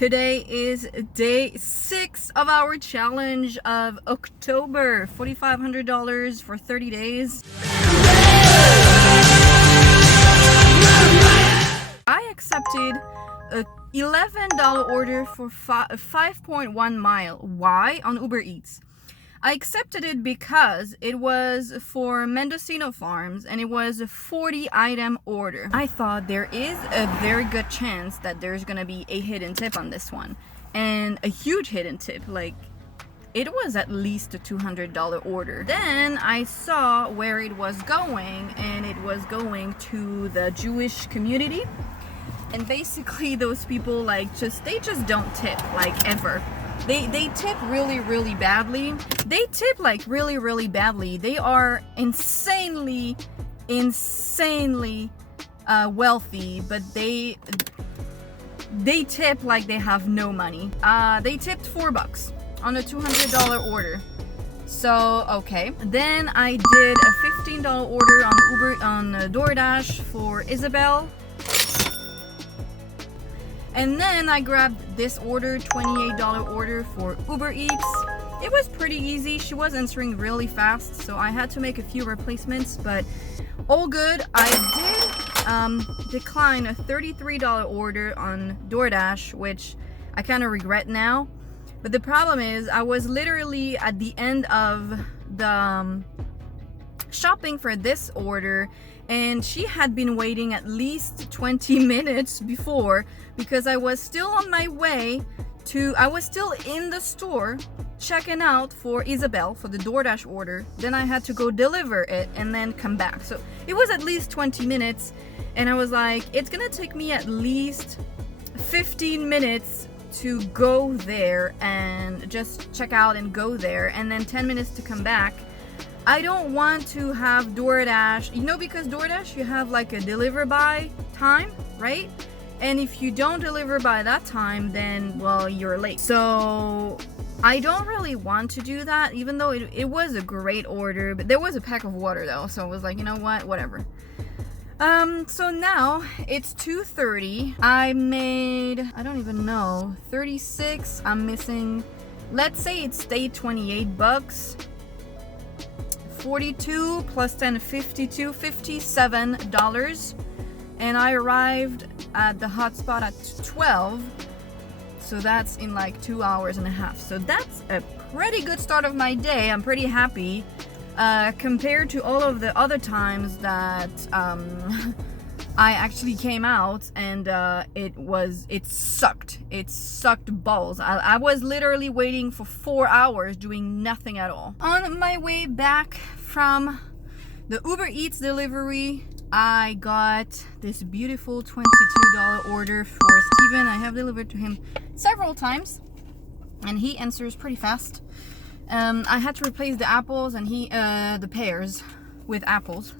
Today is day 6 of our challenge of October. $4,500 for 30 days. I accepted a $11 order for 5.1 mile. Why? On Uber Eats. I accepted it because it was for Mendocino Farms and it was a 40 item order. I thought there is a very good chance that there's gonna be a hidden tip on this one, and a huge hidden tip. Like, it was at least a $200 order. Then I saw where it was going, and it was going to the Jewish community. And basically those people they just don't tip, like, ever. They tip really badly. They tip like really badly. They are insanely wealthy, but they tip like they have no money. They tipped $4 on a $200 order. So okay. Then I did a $15 order on DoorDash for Isabel. And then I grabbed this order, $28 order for Uber Eats. It was pretty easy. She was answering really fast, so I had to make a few replacements, but all good. I did decline a $33 order on DoorDash, which I kind of regret now. But the problem is I was literally at the end of the shopping for this order, and she had been waiting at least 20 minutes before, because I was still on my way I was still in the store checking out for Isabel for the DoorDash order. Then I had to go deliver it and then come back. So it was at least 20 minutes, and I was like, it's gonna take me at least 15 minutes to go there and just check out and go there, and then 10 minutes to come back. I don't want to have DoorDash, because DoorDash, you have like a deliver by time, right? And if you don't deliver by that time, then, well, you're late. So I don't really want to do that, even though it was a great order. But there was a pack of water though, so I was like, you know what, whatever. So now it's 2:30. I made, I don't even know, 36. I'm missing, let's say it stayed $28. 42 plus 10, 52, $57. And I arrived at the hotspot at 12. So that's in like 2 hours and a half. So that's a pretty good start of my day. I'm pretty happy compared to all of the other times that I actually came out and it sucked. It sucked balls. I was literally waiting for 4 hours doing nothing at all. On my way back from the Uber Eats delivery, I got this beautiful $22 order for Steven. I have delivered to him several times, and he answers pretty fast. I had to replace the apples and the pears with apples,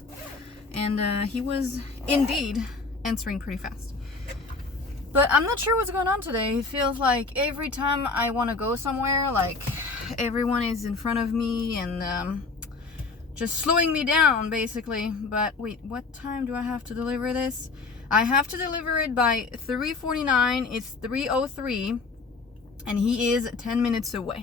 and he was indeed answering pretty fast. But I'm not sure what's going on today. It feels like every time I want to go somewhere, like, everyone is in front of me and just slowing me down, basically. But wait, what time do I have to deliver this? I have to deliver it by 3:49. It's 3:03, and he is 10 minutes away.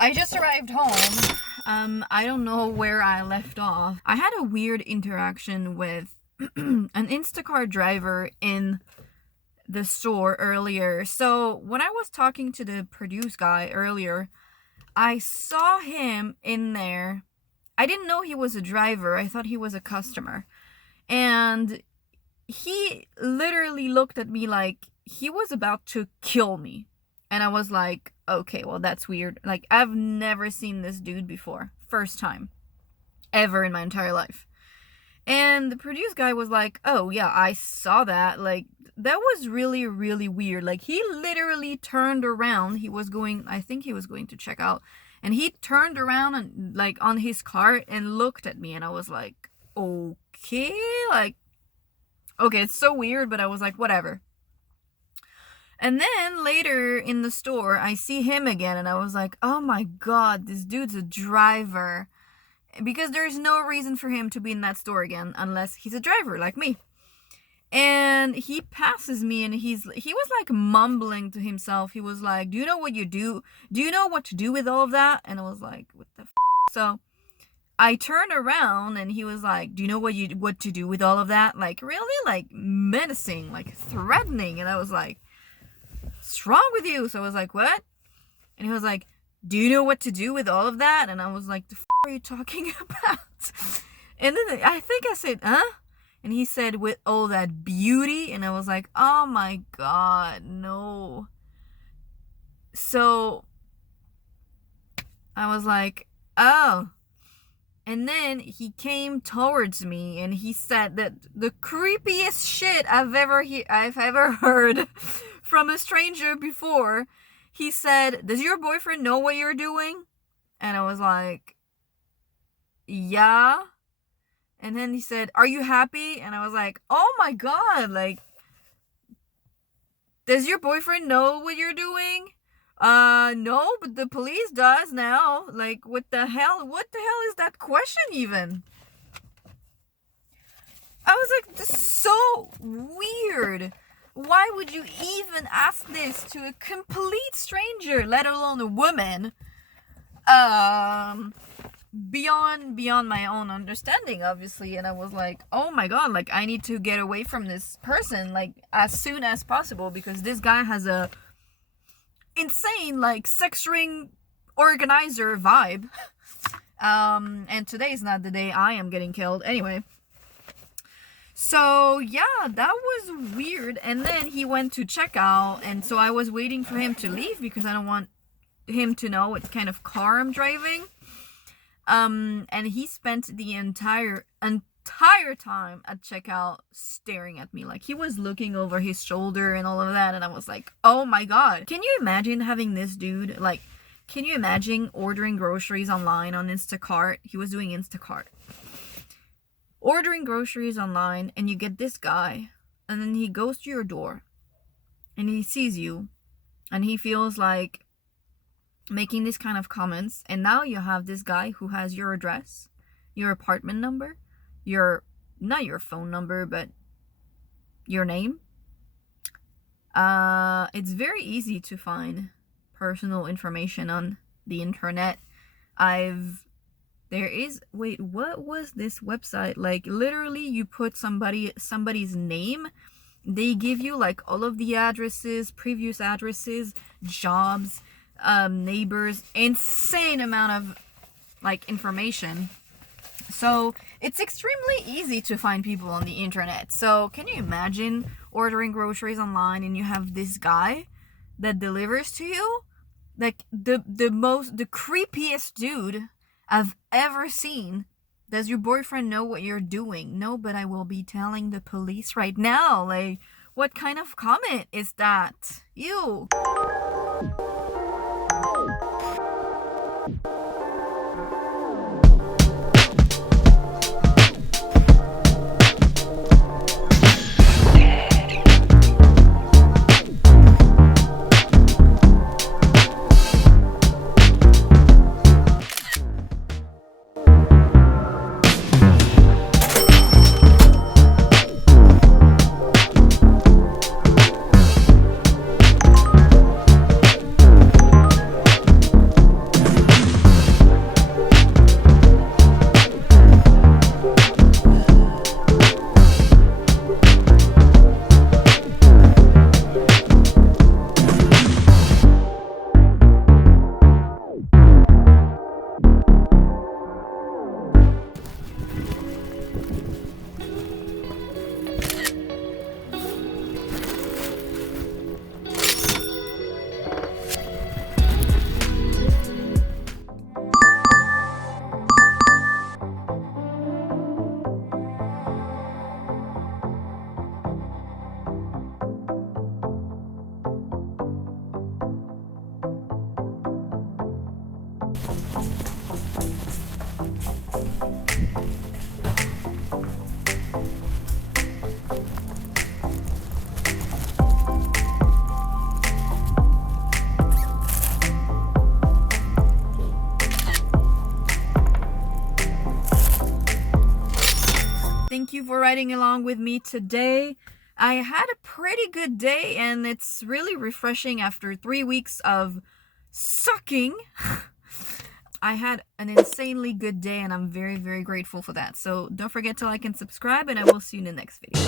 I just arrived home. I don't know where I left off. I had a weird interaction with an Instacart driver in the store earlier. So when I was talking to the produce guy earlier, I saw him in there. I didn't know he was a driver. I thought he was a customer. And he literally looked at me like he was about to kill me. And I was like, okay, well, that's weird. Like, I've never seen this dude before. First time ever in my entire life. And the produce guy was like, oh yeah, I saw that. Like, that was really, really weird. Like, he literally turned around. I think he was going to check out. And he turned around and, like, on his cart and looked at me. And I was like, okay. Like, okay, it's so weird. But I was like, whatever. And then later in the store, I see him again. And I was like, oh my God, this dude's a driver. Because there's no reason for him to be in that store again unless he's a driver like me. And he passes me and he was like mumbling to himself. He was like, do you know what you do? Do you know what to do with all of that? And I was like, what the f? So I turned around and he was like, do you know what to do with all of that? Like, really? Like, menacing, like threatening. And I was like, what's wrong with you? So I was like, what? And he was like, do you know what to do with all of that? And I was like, the f are you talking about? And then I think I said, huh? And he said, with all that beauty. And I was like, oh my God, no. So I was like, oh. And then he came towards me and he said that the creepiest shit I've ever heard from a stranger before. He said, does your boyfriend know what you're doing? And I was like, yeah. And then he said, are you happy? And I was like, oh my God, like, does your boyfriend know what you're doing? No, but the police does now. Like, what the hell is that question even? I was like, this is so weird. Why would you even ask this to a complete stranger, let alone a woman? Beyond my own understanding, obviously. And I was like, oh my God, like, I need to get away from this person, like, as soon as possible, because this guy has a insane, like, sex ring organizer vibe. And today is not the day I am getting killed. Anyway. So, yeah, that was weird. And then he went to check out, and so I was waiting for him to leave because I don't want him to know what kind of car I'm driving. And he spent the entire time at checkout staring at me. Like, he was looking over his shoulder and all of that, and I was like, oh my God. Can you imagine having this dude, like, can you imagine ordering groceries online on Instacart? He was doing Instacart. Ordering groceries online, and you get this guy, and then he goes to your door and he sees you and he feels like making these kind of comments, and now you have this guy who has your address, your apartment number, not your phone number, but your name. It's very easy to find personal information on the internet. What was this website? Like, literally, you put somebody's name, they give you like all of the addresses, previous addresses, jobs, neighbors, insane amount of like information. So it's extremely easy to find people on the internet. So can you imagine ordering groceries online and you have this guy that delivers to you? Like, the creepiest dude I've ever seen. Does your boyfriend know what you're doing? No, but I will be telling the police right now. Like, what kind of comment is that? Ew. Thank you for riding along with me today. I had a pretty good day, and it's really refreshing after 3 weeks of sucking. I had an insanely good day, and I'm very, very grateful for that. So don't forget to like and subscribe, and I will see you in the next video.